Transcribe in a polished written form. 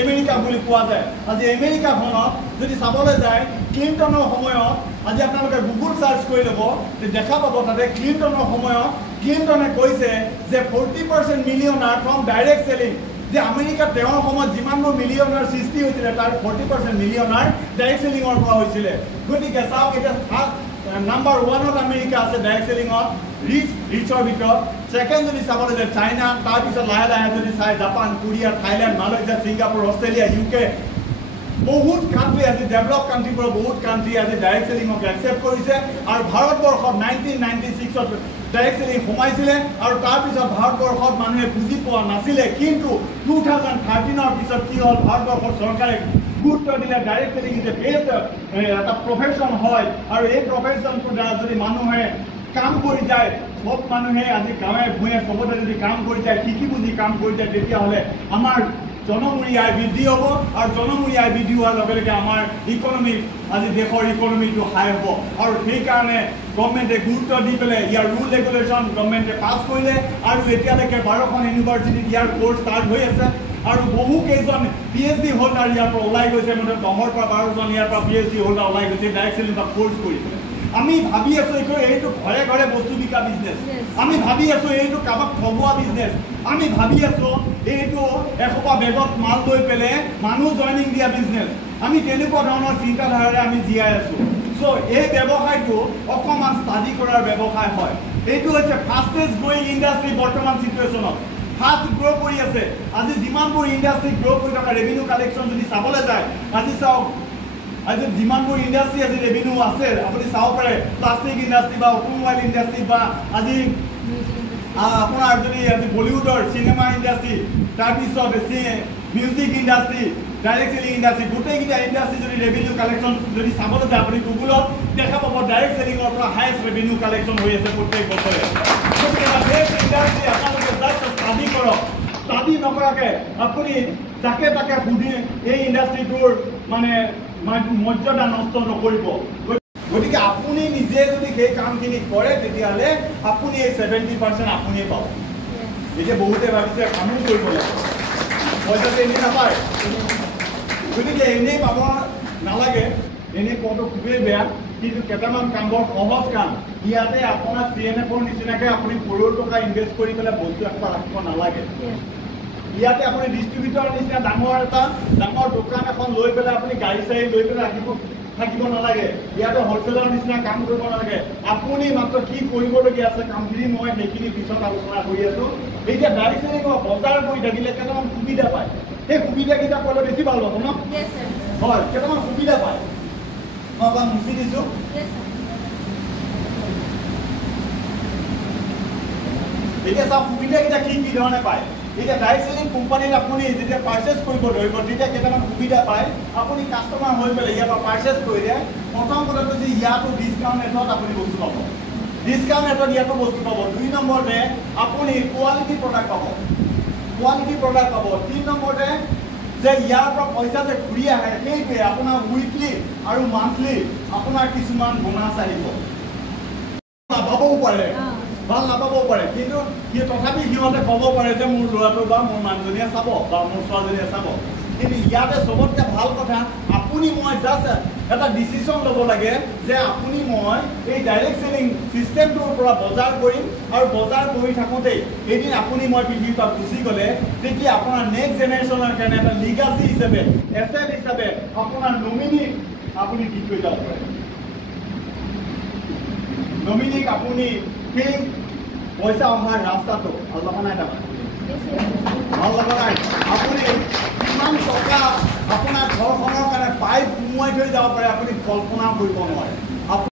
America বুলি কোৱা যায় আজি আমেৰিকাখনত যদি চাবলৈ যায় ক্লিণ্টনৰ সময়ত আজি আপোনালোকে গুগল সাৰ্চ কৰি ল'ব দেখা পাব তাতে ক্লিণ্টনৰ সময়ত ক্লিণ্টনে কৈছে যে 40% মিলিয়নাৰ ফ্ৰম ডাইৰেক্ট সেলিং যে আমেৰিকা তেওঁৰ সময়ত যিমানবোৰ মিলিয়নাৰ সৃষ্টি হৈছিল তাৰ 40% মিলিয়নাৰ ডাইৰেক্ট সেলিঙৰ পৰা হৈছিল গতিকে চাওক এটা নাম্বাৰ 1ত আমেৰিকা আছে ডাইৰেক্ট সেলিঙত ৰিচৰ ভিতৰত সেকেন্ড যদি চাবলৈ যায় চাইনা তাৰ পিছত লাহে লাহে যদি চাই Japan Korea Thailand Malaysia Singapore Australia UK বহুত কান্ট্ৰি আজি ডেভেলপ কান্ট্ৰিবোৰ বহুত কান্ট্ৰি আজি ডাইৰেক্ট সেলিঙক একসেপ্ট কৰিছে আৰু ভাৰতবৰ্ষত 1996ত ডাইৰেক্ট সেলিং সোমাইছিলে আৰু তাৰ পিছত ভাৰতবৰ্ষত মানুহে বুজি পোৱা নাছিলে কিন্তু 2013ৰ পিছত কি হ'ল ভাৰতবৰ্ষৰ চৰকাৰে গুৰুত্ব দিলে direct selling is a best এটা প্ৰফেশ্যন হয় আৰু এই প্ৰফেশ্যনটোৰ দ্বাৰা যদি মানুহে কাম কৰি যায় সব মানুহে আজি গাঁৱে ভূঞে সবতে যদি কাম কৰি যায় শিকি বুজি কাম কৰি যায় তেতিয়াহ'লে আমাৰ জনমূৰি আয় বৃদ্ধি হ'ব আৰু জনমূৰি আয় বৃদ্ধি হোৱাৰ লগে লগে আমাৰ ইকনমি আজি দেশৰ ইকনমিটো হাই হ'ব আৰু সেইকাৰণে গভৰ্ণমেণ্টে গুৰুত্ব দি পেলাই ইয়াৰ ৰুল ৰেগুলেশ্যন গভৰ্ণমেণ্টে পাছ কৰিলে আৰু এতিয়ালৈকে 12খন ইউনিভাৰ্চিটিত ইয়াৰ কোৰ্চ ষ্টাৰ্ট হৈ আছে আৰু বহু কেইজন PhD হোল্ডাৰ ইয়াৰ পৰা ওলাই গৈছে মানে 10ৰ পৰা 12জন ইয়াৰ পৰা PhD হোল্ডাৰ ওলাই গৈছে ডাইৰেক্ট সেলিং বা কোৰ্চ কৰি আমি ভাবি আছো এইটো ঘৰে ঘৰে বস্তু বিকা বিজনেছ আমি ভাবি আছো এইটো কাবাক ঠগোৱা বিজনেছ আমি ভাবি আছো এইটো এসোপা বেগত মাল লৈ পেলে মানুহ জইনিং দিয়া বিজনেছ আমি তেনেকুৱা ধৰণৰ চিন্তাধাৰাৰে আমি জীয়াই আছো সো এই ব্যৱসায়টো অকমান ষ্টাডি কৰাৰ ব্যৱসায় হয় এইটো হৈছে ফাষ্টেষ্ট গ্ৰোয়িং ইণ্ডাষ্ট্ৰি বৰ্তমান সিচুৱেশ্যনত ফাষ্ট গ্ৰ' কৰি আছে আজি যিমানবোৰ ইণ্ডাষ্ট্ৰি গ্ৰ' কৰি থকা ৰেভিনিউ কালেকশ্যন যদি চাবলৈ যায় আজি চাওক আজি যিমানবোৰ ইণ্ডাষ্ট্ৰি আজি ৰেভিনিউ আছে আপুনি চাব পাৰে প্লাষ্টিক ইণ্ডাষ্ট্ৰি বা অটোমোবাইল ইণ্ডাষ্ট্ৰি বা আজি আপোনাৰ যদি আজি বলিউডৰ চিনেমা ইণ্ডাষ্ট্ৰি তাৰপিছত music industry direct selling industry গোটেইকেইটা ইণ্ডাষ্ট্ৰি যদি ৰেভিনিউ কালেকশ্যন যদি চাবলৈ যায় আপুনি গুগলত দেখা পাব ডাইৰেক্ট সেলিঙৰ পৰা হায়েষ্ট ৰেভিনিউ কালেকশ্যন হৈ আছে প্ৰত্যেক বছৰে গতিকে ইণ্ডাষ্ট্ৰি আপোনালোকে জাষ্ট ষ্টাডি কৰক ষ্টাডি নকৰাকৈ আপুনি যাকে তাকে সুধি এই ইণ্ডাষ্ট্ৰিটোৰ মানে মৰ্যাদা নষ্ট নকৰিব গতিকে আপুনি নিজে যদি সেই কামখিনি কৰে তেতিয়াহ'লে আপুনি এই 70% আপুনিয়ে পাব এতিয়া বহুতে ভাবিছে কামো কৰিব লাগিব পইচাটো এনেই নাপায় গতিকে এনেই পাব নালাগে এনেই পোৱাটো খুবেই বেয়া কিন্তু কেইটামান কাম বৰ সহজ কাম ইয়াতে আপোনাৰ CNFৰ নিচিনাকৈ আপুনি কৰোৰ টকা ইনভেষ্ট কৰি পেলাই বস্তু এটা ৰাখিব নালাগে ইয়াতে আপুনি ডিষ্ট্ৰিবিউটৰ নিচিনা ডাঙৰ দোকান এখন লৈ পেলাই আপুনি গাড়ী চাড়ী লৈ পেলাই থাকিব নালাগে ইয়াতে হ'লচেলৰ নিচিনা কাম কৰিব নালাগে আপুনি মাত্ৰ কি কৰিবলগীয়া আছে কামখিনি মই সেইখিনি পিছত আলোচনা কৰি আছো এতিয়া ডাইৰেক্ট সেলিং বজাৰ কৰি থাকিলে কেইটামান সুবিধা পায় সেই সুবিধাকেইটা ক'লে বেছি ভাল হ'ব ন হয় কেইটামান সুবিধা পায় মই আপোনাক মুচি দিছোঁ এতিয়া চাওক সুবিধাকেইটা কি কি ধৰণে পায় এতিয়া ডাইৰেক্ট সেলিং কোম্পানীত আপুনি যেতিয়া পাৰ্চেছ কৰিব ধৰিব তেতিয়া কেইটামান সুবিধা পায় আপুনি কাষ্টমাৰ হৈ পেলাই ইয়াৰ পৰা পাৰ্চেছ কৰিলে প্ৰথম কথাটো যে ইয়াতো ডিছকাউণ্ট ৰেটত আপুনি বস্তু পাব ডিছকাউণ্ট ৰেটত ইয়াতো বস্তু পাব 2 নম্বৰতে আপুনি কোৱালিটি প্ৰডাক্ট পাব 3 নম্বৰতে যে ইয়াৰ পৰা পইচা যে ঘূৰি আহে সেইটোৱে আপোনাৰ উইকলি আৰু মান্থলি আপোনাৰ কিছুমান বোনাছ আহিব নাপাবও পাৰে ভাল নাপাবও পাৰে কিন্তু তথাপি সিহঁতে ক'ব পাৰে যে মোৰ ল'ৰাটো বা মোৰ মানুহজনীয়ে চাব বা মোৰ ছোৱালীজনীয়ে চাব কিন্তু ইয়াতে চবতকৈ ভাল কথা আপুনি মই জাষ্ট এটা ডিচিশ্যন ল'ব লাগে যে আপুনি মই এই ডাইৰেক্ট সেলিং চিষ্টেমটোৰ পৰা বজাৰ কৰিম আৰু বজাৰ কৰি থাকোঁতেই এদিন আপুনি মই পৃথিৱীৰ পৰা গুচি গ'লে তেতিয়া আপোনাৰ নেক্সট জেনেৰেশ্যনৰ কাৰণে এটা লিগাচি হিচাপে এছেট হিচাপে আপোনাৰ নমিনীক আপুনি দি থৈ যাব পাৰে নমিনীক আপুনি সেই পইচা অহাৰ ৰাস্তাটো ভাল লগা নাই ভাল লগা নাই আপুনি কিমান টকা আপোনাৰ ঘৰখনৰ কাৰণে পাইপ সোমোৱাই থৈ যাব পাৰে আপুনি কল্পনাও কৰিব নোৱাৰে